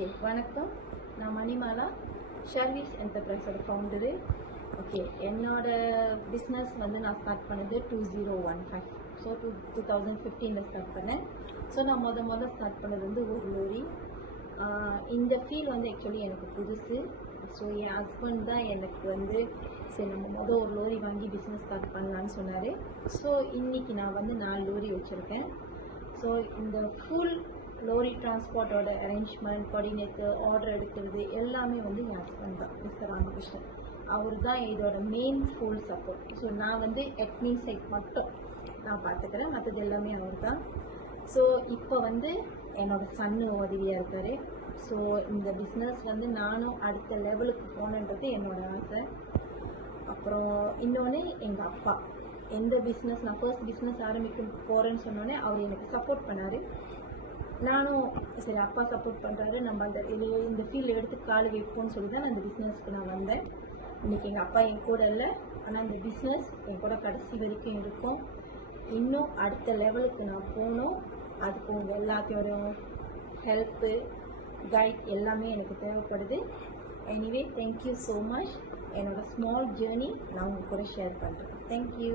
Okay வணக்கம். நான் Manimala, ஷர்வீஸ் என்டர்பிரைஸோட founder. Okay, என்னோட பிஸ்னஸ் வந்து நான் ஸ்டார்ட் பண்ணது 2015. ஸோ 2015 ஸ்டார்ட் பண்ணேன். ஸோ நான் மொதல் ஸ்டார்ட் பண்ணது வந்து ஒரு லோரி. இந்த ஃபீல் வந்து ஆக்சுவலி எனக்கு புதுசு. ஸோ என் ஹஸ்பண்ட் தான் எனக்கு வந்து சரி நம்ம ஒரு லோரி வாங்கி பிஸ்னஸ் ஸ்டார்ட் பண்ணலான்னு சொன்னார். ஸோ இன்றைக்கி நான் வந்து 4 லோரி வச்சுருக்கேன். ஸோ இந்த ஃபுல் லோரி டிரான்ஸ்போர்ட்டோட அரேஞ்ச்மெண்ட், கோஆர்டினேட்டர், ஆர்டர் எடுக்கிறது எல்லாமே வந்து என் ஹஸ்பண்ட் தான், மிஸ்டர் ராமகிருஷ்ணன். அவர் தான் இதோட மெயின் ஃபுல் சப்போர்ட். ஸோ நான் வந்து அட்மின் சைட் மட்டும் நான் பார்த்துக்கிறேன், மற்றது எல்லாமே அவர் தான். ஸோ இப்போ வந்து என்னோட சன்னு உதவியாக இருக்கார். ஸோ இந்த பிஸ்னஸ் வந்து நானும் அடுத்த லெவலுக்கு போகணுன்றது என்னோட ஆசை. அப்புறம் இன்னொன்று எங்கள் அப்பா, எந்த பிஸ்னஸ் நான் ஃபர்ஸ்ட் பிஸ்னஸ் ஆரம்பிக்க போகிறேன்னு சொன்னோன்னே அவர் எனக்கு சப்போர்ட் பண்ணார். நானும் சரி அப்பா சப்போர்ட் பண்ணுறாரு, நம்ம அந்த இந்த ஃபீல்டு எடுத்து கால் வைப்போம்னு சொல்லி தான் நான் இந்த பிஸ்னஸ்க்கு நான் வந்தேன். இன்றைக்கி எங்கள் அப்பா என் கூட இல்லை, ஆனால் இந்த பிஸ்னஸ் என் கூட கடைசி வரைக்கும் இருக்கும். இன்னும் அடுத்த லெவலுக்கு நான் போகணும். அதுக்கு உங்கள் எல்லாத்தையோட ஹெல்ப்பு, கைட் எல்லாமே எனக்கு தேவைப்படுது. Anyway thank you so much. என்னோடய ஸ்மால் ஜேர்னி நான் உங்கள் கூட ஷேர் பண்ணுறேன். தேங்க்யூ.